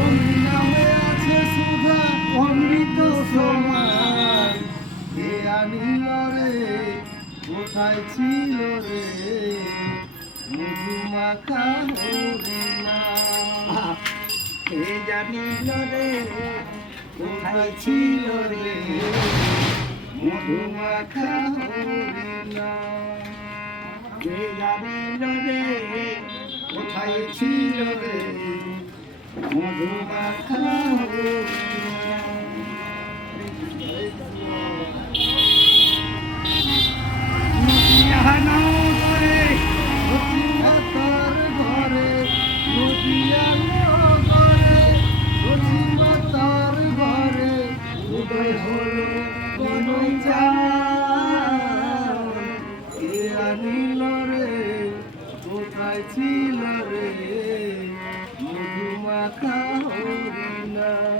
অমনি নামে আছে সুধা অমৃত সমান কে আনিল রে কোথায় ছিল রে মধুমাখা হরিণা কে জানিল রে কোথায় ছিল রে মধুমাখা হরিণা কে জানিল রে কোথায় ছিল রে মধুমাখা হরিণা ছিল রে মধুমাখা হরিণা।